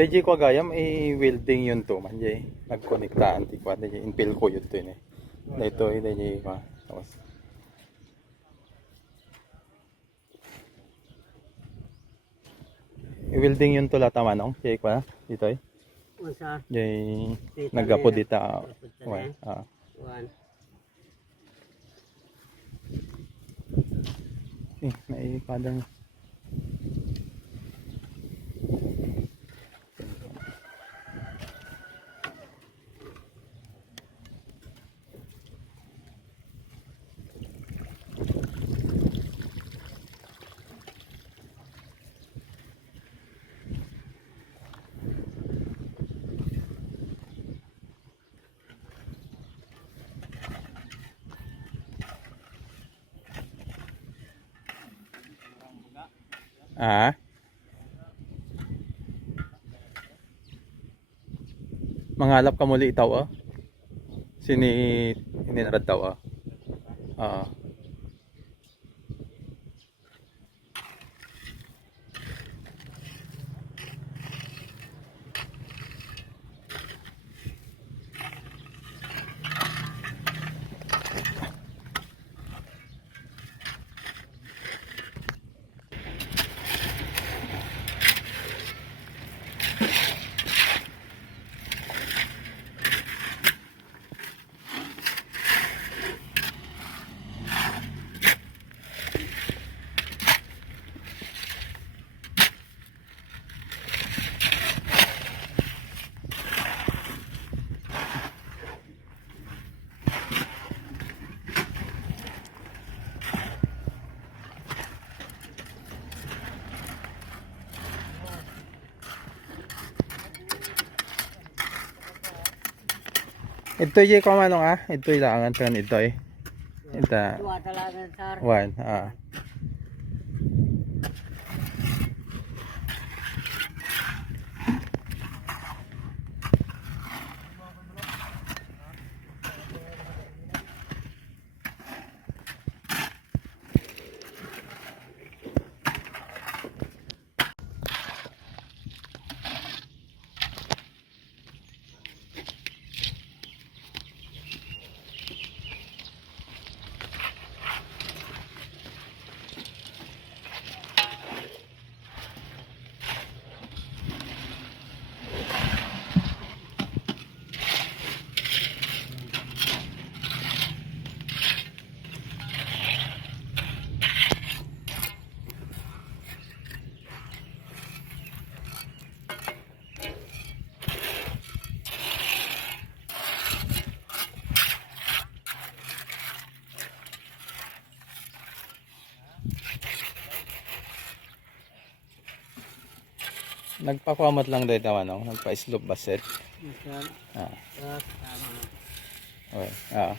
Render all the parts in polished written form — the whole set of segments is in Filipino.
Dahil ko agayam welding yun to man jay nagkonektaan ti kwa dahil inpil ko yun to ni. Dito dahil ko tapos welding yun to lata manong jay kwa dito eh. Unsa? Jay nagapo dita Wan. ah. Wan. May padang ah. Mangalap ka muli itaw ah. Sini ininarad daw ah. Ah. Ito yung kumanong ah. Ito yung langan kan ito eh. Ito. Dua talaga sar. One ah. Nagpakuamat lang dahil naman no? Nagpa-slope baset. Unsa? Ah. Tama. Okay. Ah.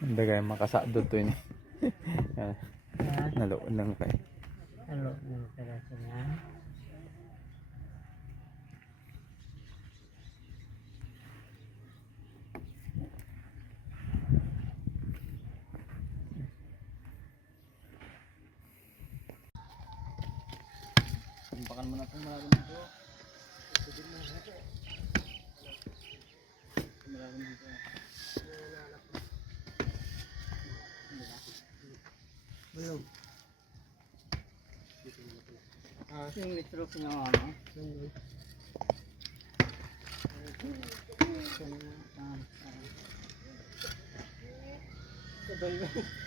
Hindi kayo makasadod to yun. Naloon lang kayo. Halo ng talaga na. Wala pong malalim dito. Malalim dito. Belum. Yung mistrok niya ano? Sabay